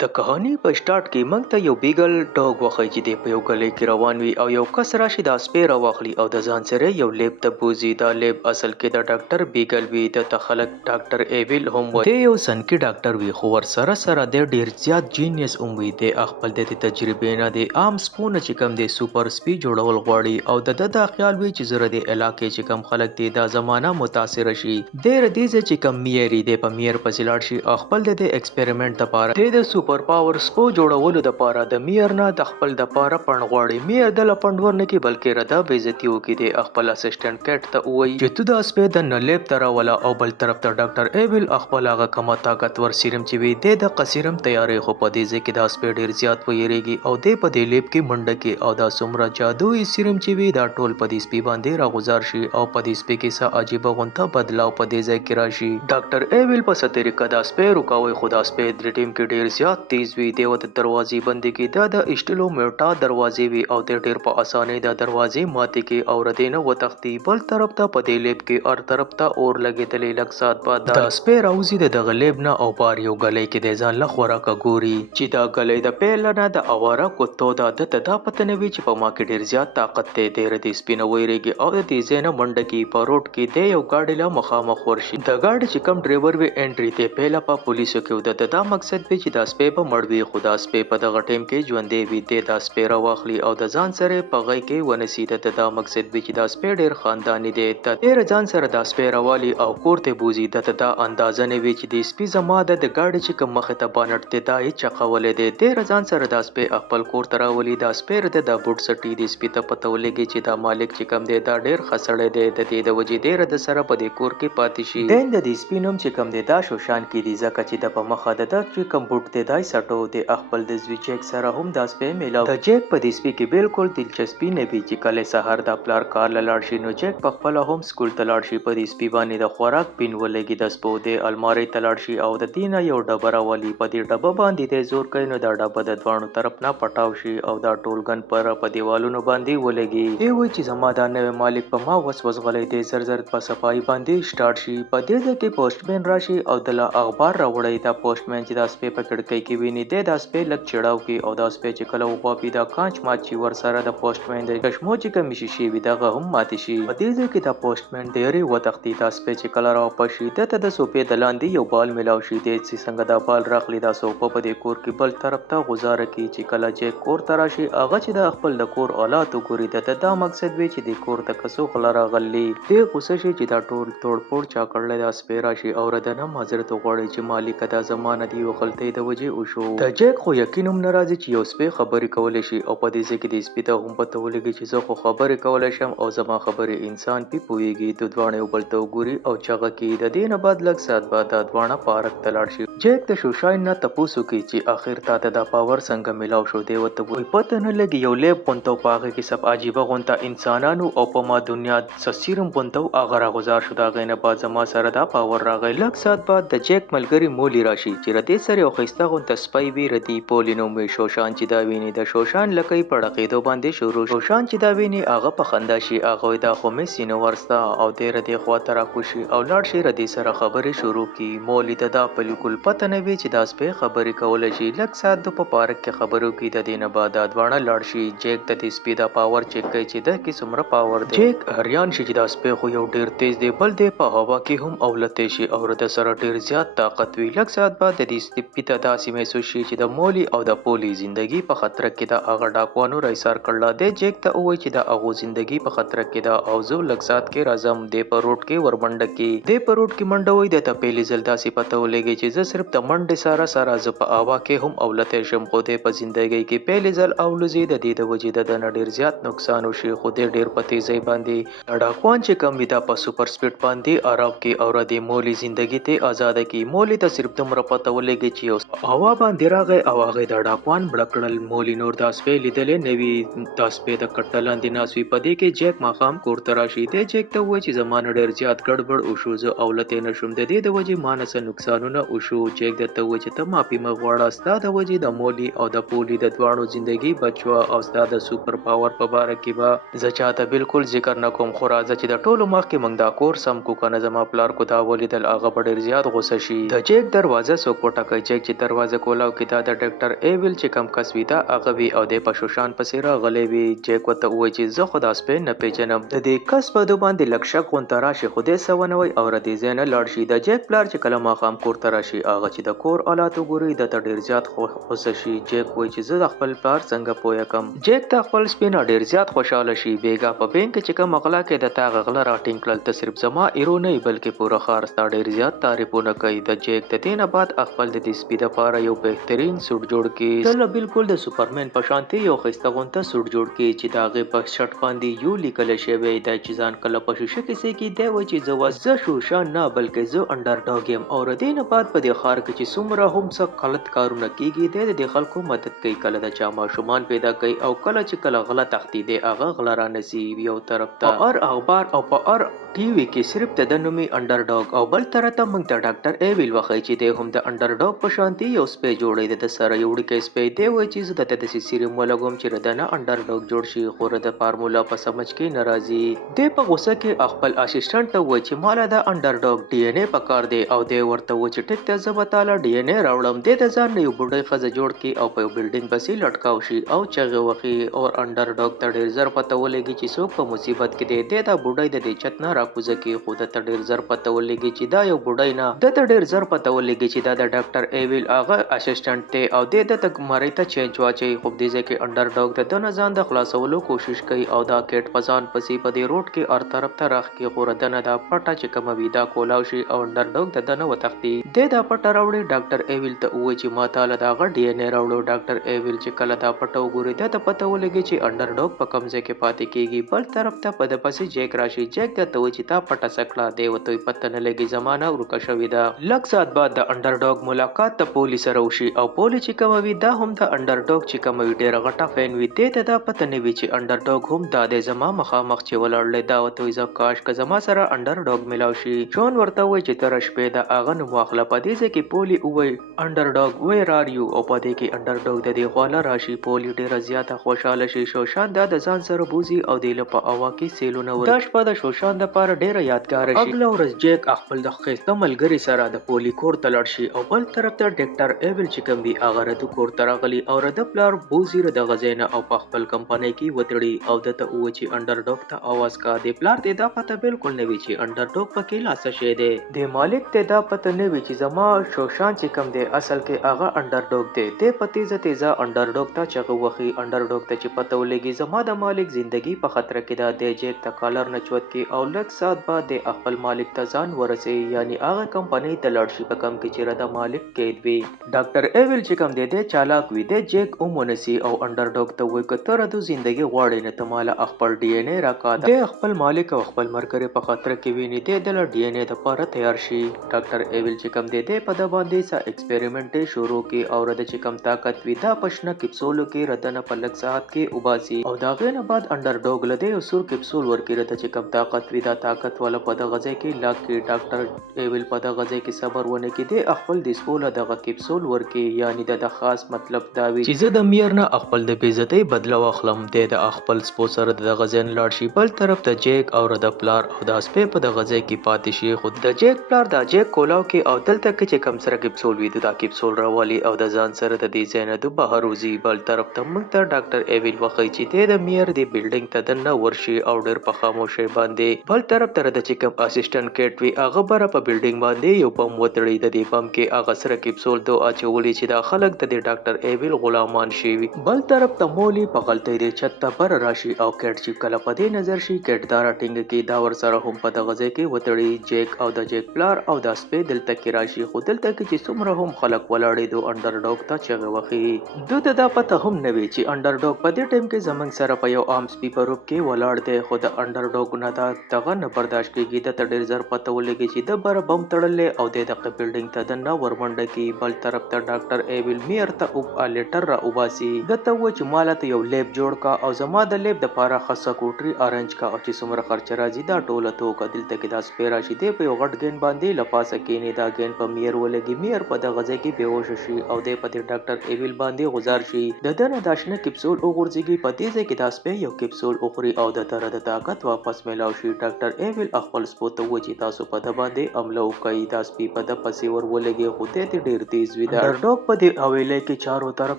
د کهانی په سٹارټ کې موږ ته یو بیګل ډاګ وښیي چې دی په یو ګلۍ کې روان وي او یو کس راشي دا سپی راواخلي او د ځان سره یو لیب ته بوځي. دا لیب اصل کې د ډاکټر بیګل وي. د خلک ډاکټر ایویل هم وایي. دی یو سنکي ډاکټر وي خو ورسره سره دی ډیر زیات جینیس هم وي. دی خپل د تجربې نه د عام سپونه چې کم دی سوپر سپی جوړول غواړي او د دا خیال وي چې زره د علاقې چې کم خلک دی دا زمانہ متاثر شي. دی ردیزه چې کم میری دی په میر پسې لاړ شي او خپل د ایکسپریمنت لپاره د سوپر پاور سپو جوړولو د پاره د میر نه د خپل د پاره پڼ غواړي. میر د لپندور نه کې بلکې ردا بیزتی وکي. دی خپل اسسټنټ کټ ته وایي چې تو د سپی د نلیب تر ولا او بل طرف ته ډاکټر ایویل خپل هغه کما طاقتور سیرم چې وي د قصیرم تیارې خو په دې ځکه د سپی ډیر زیات ویریږي او د په دې لیب کې منډه کې او دا سمره جادویي سیرم چې وي دا ټول په دې سپی باندې راغوزار شي او په دې سپی کې څه عجیب غونته بدلاو په دې ځای کې راشي. ډاکټر ایویل په ستریکا د سپی روکاوي خو د سپی د ټیم کې ډیر زیات تیز وي. دیو د دروازې بندي کې دا د اشتلو میټا دروازې وي او د ډیر په اسانۍ د دروازې ماتې کې او ردینه وتختی. بل طرف ته په دې لیب کې ار طرف ته اور لګیدلې لږ سات بعد د سپی راوزي د غلیب نه او بار یو غلۍ کې د ځان له خوراکه ګوري چې دا غلۍ د پیل نه د اواره کوتو د دا پته نه وي چې په ما کې ډیر زیات طاقت دی. د ردی سپینه ویریږي او د دې زینه منډه کې په روډ کې د یو گاډي له مخامخ ورشي. د گاډي چې کم ډرایور وي انټری ته پیله په پولیسو کې دا مقصد وي چې دا سپی په مړوي خدا سپی په دغه ټیم کې ژوندې وي. د سپی راواخلي او د ځان سره په غي کې ونسی. دا مقصد وي چې دا سپی ډیر خاندانی دی. د ځان سره دا سپی راوالي او کور ته بوزي. دا اندازه نه وي چې د سپی زما د گاډي چې کوم مخه ته بانټ دی دا یې چقولې دی. د ځان سره دا سپی خپل کور ته راولي. دا سپی د بوټ سټي د سپی ته پته ولګي چې دا مالک چې کم دی دا ډیر خسړې دی. د دې د وجې ډیر د سره په دې کور کې پاتې شي. د دې سپی نوم چې کم دی دا شوشان کې دی ځکه چې د په مخه د چې کم بوټ دی دای سټو د خپل د زوی چیک سره هم دا سپی میلاو. د چیک په دې سپی کې بالکل دلچسپي نه وي چې کله سحر د پلار کار لاړ شي نو چیک په خپل هم سکول ته لاړ شي. په دې سپی باندې د خوراک پین ولګي. د سپو د الماری ته لاړ شي او د دینه یو ډبره والی. په دې ډبه باندې د زور کوي نو دا ډبه د دوانو طرف نه پټاو شي او دا ټولګن پر په دیوالونو باندې ولګي. دی وایي چې زما دا نوې مالک په ما وسوس غلې دی. زر په صفای باندې سٹارټ شي. په دې ځکه کې پوسټمن راشي او د اخبار راوړي. دا پوسټمن چې دا سپی په کړکۍ کې ویني د سپی لک چړاو کې او دا سپی چې کله وغواپي دا کانچ ماچی ور سره د پوسټمن د کشمو چې کم شي وي دغه هم ماتي شي. په دې ځکه کې دا پوسټمن ډېری وتختی. دا سپی چې کله راوپشي د سوپې د لاندې یو بال ملاو شي. د چې څنګه دا بال راخلي دا سوپه په دې کور کې بل طرف ته غزاره کی چې کله چې کور ته راشي هغه چې د خپل د کور آلات ګوري. دا مقصد وي چې د کور ته کسو خلا راغلي. د غوسه شي چې دا ټول توړ پوړ چا کړل. دا سپی راشي او ردنه معذرت غواړي چې مالک دا زمانه دی غلطۍ د وجې وشو. د جیک خو یقین هم ناراضي چې یو سپی خبرې کولای شي او په دې ځکه د سپی ته هم پته ولګي چې زه خو خبرې کولای شم او زما خبرې انسان پی پويږي. د دوانه یو بل ته وګوري او چغه کې د دینه بعد لږ سات بعد د دوانه پارک ته لاړ شي. جیک د شوشاین نه تپوسو کوي چې اخر ته د پاور څنګه ملاو شو. دی وته وي پته نه لګي یو لیب پونتو پاغه کې سب عجیب غونته انسانانو او په ما دنیا سسیرم پونتو اغه راغزار شو. دا غینه بعد زما سره دا پاور راغی. لږ سات بعد د جیک ملګری مولی راشي چې ردی سره یو خسته غونته سپای وی ردی پولینو مې شوشان چې دا ویني. د شوشان لکې پړقېدو باندې شروع. شوشان چې دا ویني هغه په خندا شي. هغه دا خو مې سینه ورستا او د ردی خواته راکوشي او لاړ شي ردی سره خبرې شروع کی. مولی ته دا بالکل پته نه وی چې دا سپی خبرې کولای شي. لږ سات د په پارک کې خبرو کی. د دینه بعد دوانه لاړ شي. جیک د دې سپی دا پاور چیک کوي چې د کې څومره پاور دی. جیک هریان شي چې دا سپی خو یو ډیر تیز دی بل دی په هوا کې هم اولته شي او د سره ډیر زیات طاقت وی. لږ سات بعد د دې سپی ته داسې محسوس شي چې د مولی او د پولی زندگی په خطر کې دا هغه ډاکوانو رایسار کړل. د جیک ته وایي چې دا هغه زندگی په خطر کې دا او زه لږ سات کې راځم. د په روډ کې ورمنډه کې د په روډ کې منډه وای. د ته پیلي ځل داسې پته ولګي چې زه صرف د منډه سره ز په هوا کې هم اولته شم خو د په زندگی کې پیلي ځل اولزي د دې د وجې د ډیر زیات نقصان وشي. خو د ډیر په تیزی باندې ډاکوان چې کم دا په سوپر سپیډ باندې اراو کې او د مولی زندگی ته آزاد کی. مولی ته صرف تمره پته ولګي چې یو هوا باندې راغی او هغه د ډاکوان بړکړل. مولی نور دا سپی لیدلې نوی. دا سپی د کټلان دی ناسوي. پدې کې جیک ماقام کور ته راشي. د جیک ته وایي چې زمانه ډیر زیات ګډوډ او شو. زه اولته نشم د دې د وجې مانسه نقصانونه او شو. جیک د ته وایي چې ته مافي مغواړه. ستاسو د وجې د مولی او د پولی د دوانو زندگی بچوا او ستاسو د سوپر پاور په باره کې به زه چاته بالکل ذکر نکوم. خو راځه چې د ټولو مخ کې موږ دا کور سم کو کنه. زما پلار کو دا ولیدل هغه ډیر زیات غوسه شي. د جیک دروازه څوک وټکای. جیک چې دروازه اندازه کولاو کې دا د ډاکټر ایویل چې کم کس وی دا هغه وی او د پښوشان پسې راغلی وی. جیک ورته وویل چې زه خو دا سپی نه پیژنم. د دې کس په دو باندې لږ شک غونته راشي خو دې څه ونه وایي او ردې ځای نه لاړ شي. د جیک پلار چې کله ماښام کور ته راشي هغه چې د کور حالات وګوري د ته ډېر زیات غوسه شي. جیک وایي چې زه د خپل پلار څنګه پوه کم. جیک ته خپل سپی نه ډېر زیات خوشحاله شي. بیګا په بینک کې چې کوم غلا کې د تا غغله راټینګ کړل ته صرف زما ایرو نه بلکې پوره ښار ستا ډېر زیات تعریفونه کوي. د جیک د دې نه بعد خپل د دې سپي دپاره یو بهترین سوټ جوړ کړي. ته بالکل د سوپرمین په شانتي یو ښایسته غونته سوټ جوړ کړي چې د هغې په شرټ باندې یو لیکل شوی دی چې ځان کله په شیشه کې سې کې دی وایي چې زه شوشان نه بلکې زه انډر ډاګ یم او د دې نه بعد په دې ښار کې چې څومره هم څه غلط کارونه کیږي دی د خلکو مدد کوي. کله د چا ماشومان پیدا کوي او کله چې کله غله تختی دی هغه غله رانیسي یو طرف ته په هر اخبار او په هر ټي وي کې صرف د نومي انډر ډاګ او بل طرف ته موږ ته ډاکټر ایویل وښیي چې دی هم د انډر ډاګ په شانتي یو سپی جوړی د سره یو وړوکی سپی دی وایي چې زه د ده داسې سیروم ولګوم چې د ده نه انډر ډاګ جوړ شي خو د فارمولا په سمج کې نه راځي. دی په غوسه کې خپل اسسټنټ ته وایي چې ماله د انډر ډاګ ډي ان اے پکار دی او دی ورته وایي چې ټیک ته زه به تاله ډي ان اے راوړم. دی د ځان نه یو بوډۍ ښځه جوړ کړي او په یو بلډینګ پسې لټکاو شي او چغې وهي او انډر ډاګ ته ډېر زر پته ولګي چې څوک په مصیبت کې دی. دی دا بوډۍ د دې چت نه راکوزه کړي خو ده ته ډېر زر پته ولګي چې دا یو بوډۍ نه ده ته ډېر زر پته ولګي چې دا د ډاکټر ایویل هغه اسسټنټ دی او دی د ته مرۍ ته چینج واچوي. خو دې ځای کې انډر ډاګ د ده نه ځان د خلاصولو کوشش کوي او دا کیټ په ځان پسې په دې روډ کې هر طرف ته راښکي خو د ده نه دا پټه چې کومه وي دا کولاو شي او انډر ډاګ د ده نه وتښتي. دی دا پټه راوړي ډاکټر ایویل ته ووایي چې ما تاله د هغه ډي ان اے راوړو. ډاکټر ایویل چې کله دا پټه وګوري ده ته پته ولګي چې انډر ډاګ په کوم ځای کې پاتې کیږي. بل طرف ته په ده پسې جیک راشي. جیک درته وایي چې تا پټه څه کړه. دی ورته وایي پته نه لګي زما نه ورکه شوې ده. لږ ساعت بعد د انډر ډاګ ملاقات د پولي سره وشي او پولي چې کومه وي دا هم د انډر ډاګ چې کومه وي ډېره غټه فین وي. دی ته دا پته نه وي چې انډر ډاګ هم دا دی زما مخامخ چې ولاړ دی. دا ورته وایي زه کاش که زما سره انډر ډاګ میلاو شي. جون ورته وایي چې ته رشپې د هغه نوم واخله. په دې ځای کې پولي ووایي انډر ډاګ ویر آر یو او په دې کې انډر ډاګ د دې خواله راشي. پولي ډېره زیاته خوشحاله شي. شوشان دا د ځان سره بوزي او دی له په هوا کې سیلونه وري. دا شپه د شوشان دپاره ډېره یادګاره شي. اګله ورځ جیک خپل د ښایسته ملګري سره د پولي کور ته لاړ شي او بل طرف ته ډاکټر ایویل چې کوم وي هغه رده کور ته راغلی او رده پلار بوزي د دغه ځای نه او په خپل کمپنۍ کې وتړي او ده ته ووایي چې انډر ډاګ ته اواز کا. د پلار ته دا پته بالکل نه وي چې انډر ډاګ پکې لا څه شی دی. د مالک ته دا پته نه وي چې زما شوشان چې کوم دی اصل کې هغه انډر ډاګ دی. دی په تیزه تیزه انډر ډاګ ته چغې وهي. انډر ډاګ ته چې پته ولګي زما د مالک زندگی په خطر کې ده. دی جیک ته کالر نه چوت کړي او لږ ساعت بعد د خپل مالک ته ځان ورسوي یعنی هغه کمپنۍ ته لاړ شي په کوم کې چې رده مالک قید وي. ډاکټر ایویل چې کوم دی چالاک وي. دی جیک ونیسي او انډر ډاګ ته وایي که ته رده زندگی غواړې نه ته ماله خپل ډي ان اے راکا. دی خپل مالک او خپل ملګري په خطر کې ویني. دی د ډي ان اے دپاره تیار شي. ډاکټر ایویل چې کوم دی په ده باندې څه ایکسپریمنټ شروع کړي او رده چې کوم طاقت وي دا په شنه کپسولو کې رده نه په لږ ساعت کې وباسي او د هغې نه بعد انډر ډاګ له دی یو سور کپسول ورکړي رده چې کوم طاقت وي دا طاقت والا په دغه ځای کې لاک کړي. ډاکټر ایویل په دغه ځای کې صبر ونه کړي. دی خپل د سپو له دغه کپسول ورکړي یعنی د خاص مطلب دا وي چې زه د میر نه خپل د بېعزتۍ بدله واخلم. دی د خپل سپو سره د دغه ځای نه لاړ شي. بل طرف ته جیک او د پلار او د سپی په دغه ځای کې پاتې شي. خو د جیک پلار د جیک کولاو کې او دلته کې چې کوم سره کپسول وي دا کپسول راولي او د ځان سره د دې ځای نه د بهر وځي. بل طرف ته موږ ته ډاکټر ایویل وښیي چې دی د میر د بلډینګ ته دننه ورشي او ډېر په خاموشۍ باندې. بل طرف ته د چې کوم اسسټنټ کیټ وي هغه بره په بلډینګ باندې یو بم وتړي. د دې بم کې هغه سره کپسول دو اچولي چې دا خلک د ډاکټر ایویل غلامان شي. بل طرف ته مولی په غلطۍ د چت ته بره راشي او کیټ چې کله په دې نظر شي کیټ دا راټینګ کې دا ورسره هم په دغه ځای کې وتړي. جیک او د جیک پلار او د سپی دلته کې راشي خو دلته کې چې څومره هم خلک ولاړې دو انډر ډاګ ته چغې وهي. دوی ته دا پته هم نه وي چې انډر ډاګ په دې ټایم کې زموږ سره په یو عام سپي په روپ کې ولاړ دی. خو د انډر ډاګ نه دا دغه نه برداشت کېږي. د ته ډېر زر پته ولګي چې د بره بم تړلی او د دغه بلډینګ ته دننه ورمنډه کړي. بل طرف ته ډاکټر ایویل میر ته لیټر را وباسي. ده ته ووایي چې ماله ته یو لیب جوړ کا او زما د لیب دپاره ښه سکوټري ارنج کا او چې څومره خرچه راځي دا ټوله تو وکړه. دلته کې دا سپی راشي. دی په یو غټ ګین باندې له پاسه کښېني. دا ګین په میر ولګي. میر په دغه ځای کې بېهوشه شي او دی په دې ډاکټر ایویل باندې غوځار شي. د ده نه دا شنه کپسول وغورځېږي. په دې ځای کې دا سپی یو کپسول وخوري او د ته د طاقت واپس میلاو شي. ډاکټر ایویل خپل سپو ته ووایي چې تاسو په ده باندې حمله وکړئ. دا سپي په ده پسې ور ولګي خو دی ډېر تیز عضوي ده انډرډوګ په دې حویلۍ کې چارو طرف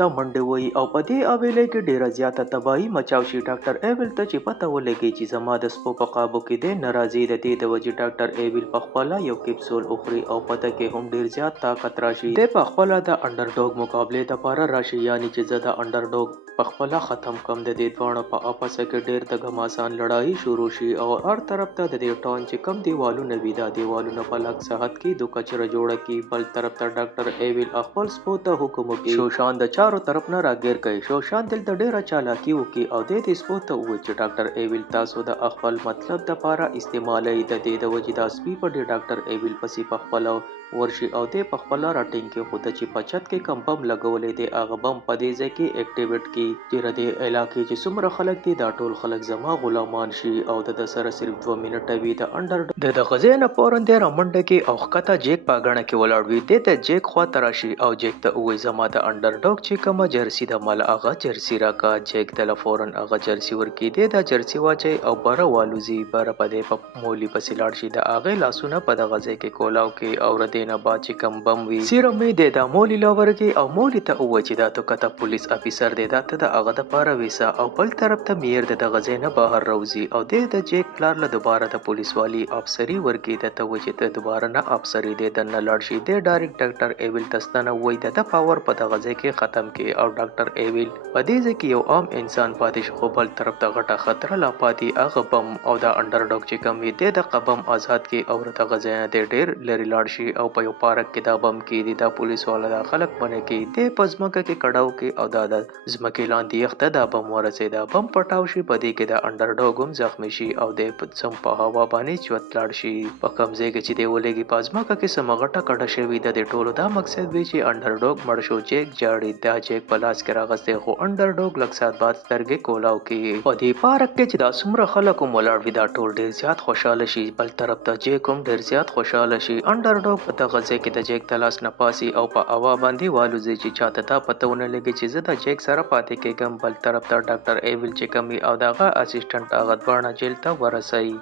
ته منډې وهي او په دې حویلۍ کې ډیره زیاته تباهي مچاو شي. ډاکټر ایول ته چې پته ولګي چې زما د سپو په قابو کې دی نه راځي، د دې د وجې ډاکټر ایول په خپله یو کپسول اخري او پته کې هم ډیر زیات طاقت راشي. دی په خپله د انډرډوګ مقابلې دپاره راشي، یعنی چې زه د انډرډوګ په خپله ختم کم. د دې دواړه په اپسه کې ډیر د غماسان لړایي شروع شي او هر طرف ته د دې ټاون چې کم دیوالونه وي دا دیوالونه په لږ ساعت کې دو کچره جوړه کی. بل طرف ته ډاکټر ایول خپل سپو ته حکم وکړي شوشان د چارو طرف نه راګیر کړي. شوشان دلته ډیره چالاکي وکړي او د دې سپو ته وویل چې ډاکټر ایول تاسو د خپل مطلب دپاره استعمالوي. د دې د وجې دا سپي په دې ډاکټر ایول پسې په خپله ورشي او دی په خپله راټینګ کې خو د چې په چت کې کم بم لګولی دی هغه بم په دې ځای کې اکټیویټ کړي چې د دې علاقې چې څومره خلک دي دا ټول خلک زما غلامان شي او د سره صرف 2 منټه وي. د انډرډوګ د غځې نه فوراً دی رامنډه کې او ښکته جیک په ګڼه کې ولاړ وي. دی ته جیک خواته راشي او جیک ته ووایي زما د انډرډوګ چې کومه جرسي ده ماله هغه جرسي راکړه. جیک ته فوراً هغه جرسي ورکړي. دی دا جرسي واچوي او بره والوځي. بره په دې په مولي پسې لاړ شي. د هغې لاسونه په دغه ځای کې کولاو کې او د دې نه بعد چې کم بم وي سیرم یې دی دا مولي لا ورکړي او مولي ته ووایي چې دا تو کته پولیس افیسر دی دا ته د هغه دپاره ویسه. او بل طرف ته میر د دغه ځای نه بهر راوځي او دی د جیک پلار له دوباره د پولیس والي افسري ورکړي. ده ته وایي چې ته دوباره نه افسري دی دننه لاړ شي. دی ډایرکټ ډاکټر ایول ته ستنه وایي د ده پاور په دغه ځای کې ختم کړي او ډاکټر ایول په دې ځای کې یو عام انسان پاتې شي. خو بل طرف ته غټه خطره لا پاتې هغه بم او د انډرډوګ چې کوم وي دی دغه بم آزاد کړي او د دغه ځای نه دی ډېر لرې لاړ شي او په یو پارک کې دا بم کېږدي. دا پولیس والا دا خلک منع کوي. دی په ځمکه کې کډاو کې او دا د ځمکې لاندې یخ ته دا بم ورسېد. دا بم پټاو شي په دې کې د انډرډوګ هم زخمي شي او دی په سم په هوا باندې چوت لاړ شي. په کوم ځای کې چې دی ولګي په ځمکه کې سمه غټه کډه شوې ده. د ټولو دا مقصد وي چې انډرډوګ مړ شو. جیک جاړي. دا جیک په لاس کې راغستی خو انډرډوګ لږ ساعت بعد سترګې کولاو کوي. په دې پارک کې چې دا څومره خلک هم ولاړ وي دا ټول ډېر زیات خوشحاله شي. بل طرف ته جیک هم ډېر زیات خوشحاله شي. انډرډوګ په دغه ځای کې د جیک د لاس نه پاسي او په هوا باندې والوځي چې چاته دا پته ونه لګي چې زه د جیک سره پاتې کېږم. بل طرف ته ډاکټر ایول چې کوم وي او د هغه اسسټنټ هغه دواړه جیل ته ورسوي.